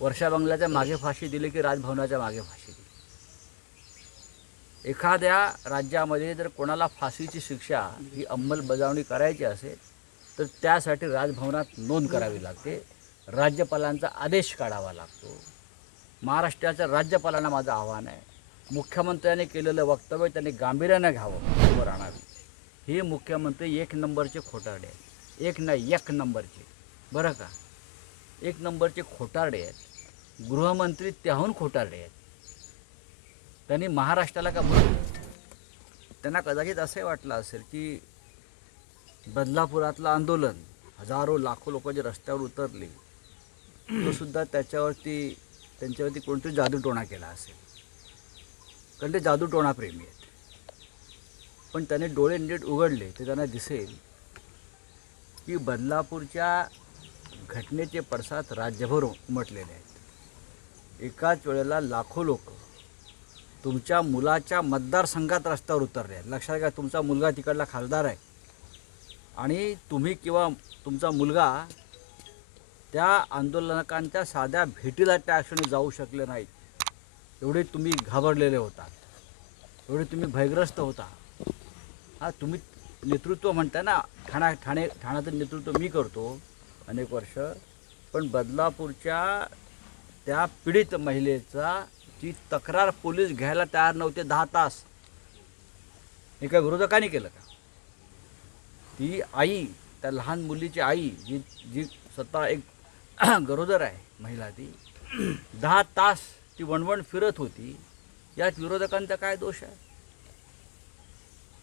वर्षा बंगल्याच्या मागे फाशी दिली की राजभवनाच्या मागे फाशी दिली? एखाद्या राज्यामध्ये जर कोणाला फाशीची शिक्षा ही अंमलबजावणी करायची असेल तर त्यासाठी राजभवनात नोंद करावी लागते. राज्यपालांचा आदेश काढावा लागतो. महाराष्ट्राच्या राज्यपालांना माझं आव्हान आहे. मुख्यमंत्र्यांनी केलेलं वक्तव्य त्यांनी गांभीर्यानं घ्यावं समोर आणावी हे मुख्यमंत्री एक नंबरचे खोटारडे आहेत. एक नाही एक नंबरचे बरं का? एक नंबरचे खोटारडे आहेत. गृहमंत्री त्याहून खोटारडे आहेत. त्यांनी महाराष्ट्राला का बरं त्यांना कदाचित असंही वाटलं असेल की बदलापुरातलं आंदोलन हजारो लाखो लोक जे रस्त्यावर उतरले तो सुद्धा त्याच्यावरती त्यांच्यावरती कोणतरी जादूटोणा केला असेल. कारण ते जादूटोणाप्रेमी आहेत. पण त्याने डोळे नीट उघडले ते त्यांना दिसेल की बदलापूरच्या घटनेचे पडसाद राज्यभर उमटलेले आहेत. एकाच वेळेला लाखो लोक तुमच्या मुलाच्या मतदारसंघात रस्त्यावर उतरले आहेत. लक्षात घ्या तुमचा मुलगा तिकडला खासदार आहे. आणि तुम्ही किंवा तुमचा मुलगा त्या आंदोलनकांच्या साध्या भेटीला त्या क्षणी जाऊ शकले नाहीत. एवढे तुम्ही घाबरलेले होतात. एवढे तुम्ही भयग्रस्त होता. हा तुम्ही नेतृत्व म्हणता ना ठाणा ठाणे ठाण्याचं नेतृत्व मी करतो. अनेक वर्ष. पण बदलापूरच्या त्या पीडित महिलेचा ती तक्रार पोलीस घ्यायला तयार नव्हते दहा तास. हे काय विरोधकांनी केलं का? ती आई त्या लहान मुलीची आई जी जी स्वतः एक गरोदर आहे महिला ती दहा तास ती वणवण फिरत होती. यात विरोधकांचा काय दोष आहे?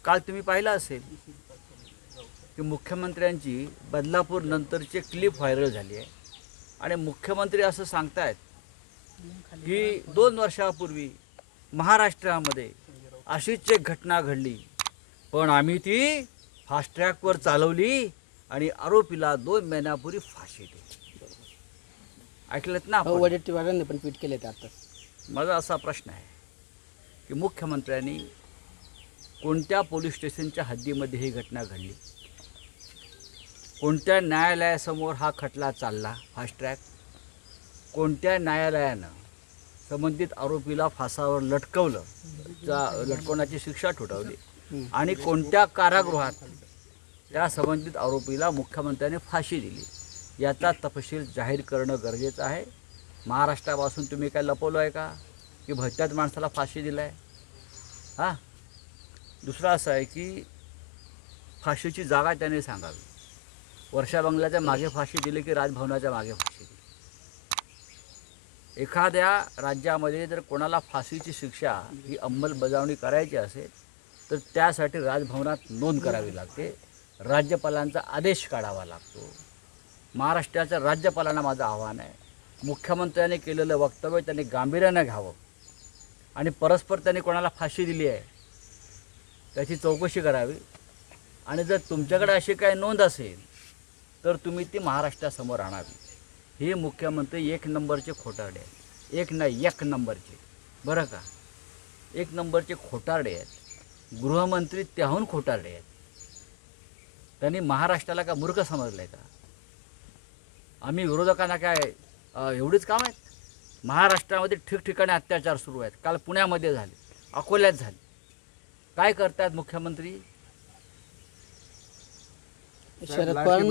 काल तुम्ही पाहिला असेल. की मुख्यमंत्र्यांची बदलापूर नंतरची क्लिप व्हायरल झाली आहे. आणि मुख्यमंत्री असं सांगतायत की दोन वर्षापूर्वी महाराष्ट्रामध्ये अशीच एक घटना घडली. पण आम्ही ती फास्ट ट्रॅकवर चालवली आणि आरोपीला दोन महिन्यापूर्वी फाशी दिली. ऐकलं ना? वडेट्टीवारांनी पण ट्विट केले ते आता. माझा असा प्रश्न आहे की मुख्यमंत्र्यांनी कोणत्या पोलीस स्टेशनच्या हद्दीमध्ये ही घटना घडली? कोणत्या न्यायालयासमोर हा खटला चालला? फास्ट ट्रॅक कोणत्या न्यायालयानं संबंधित आरोपीला फासावर लटकवलं? जा लटकवण्याची शिक्षा ठोठावली. आणि कोणत्या कारागृहात त्या संबंधित आरोपीला मुख्यमंत्र्याने फाशी दिली? याचा तपशील जाहीर करणं गरजेचं आहे. महाराष्ट्रापासून तुम्ही काय लपवलं आहे का? की भत्यात माणसाला फाशी दिलाय? आहे हां? दुसरं असं आहे की फाशीची जागा त्याने सांगावी. वर्षा बंगल्याच्या मागे फाशी दिली की राजभवनाच्या मागे फाशी दिली? एखाद्या राज्यामध्ये जर कोणाला फाशीची शिक्षा ही अंमलबजावणी करायची असेल तर त्यासाठी राजभवनात नोंद करावी लागते. राज्यपालांचा आदेश काढावा लागतो. महाराष्ट्राच्या राज्यपालांना माझं आव्हान आहे. मुख्यमंत्र्यांनी केलेलं वक्तव्य त्यांनी गांभीर्यानं घ्यावं. आणि परस्पर त्यांनी कोणाला फाशी दिली आहे त्याची चौकशी करावी. आणि जर तुमच्याकडे अशी काही नोंद असेल तर तुम्ही ती महाराष्ट्रासमोर आणावी हे मुख्यमंत्री एक नंबरचे खोटारडे आहेत. एक नाही एक नंबरचे. बरं का? एक नंबरचे खोटारडे आहेत. गृहमंत्री त्याहून खोटारडे आहेत. त्यांनी महाराष्ट्राला का मूर्ख समजलं आहे का? आम्ही विरोधकांना काय एवढीच काम आहेत? महाराष्ट्रामध्ये ठिकठिकाणी अत्याचार सुरू आहेत. काल पुण्यामध्ये झाले. अकोल्यात झाले. काय करतात मुख्यमंत्री? शरद पवार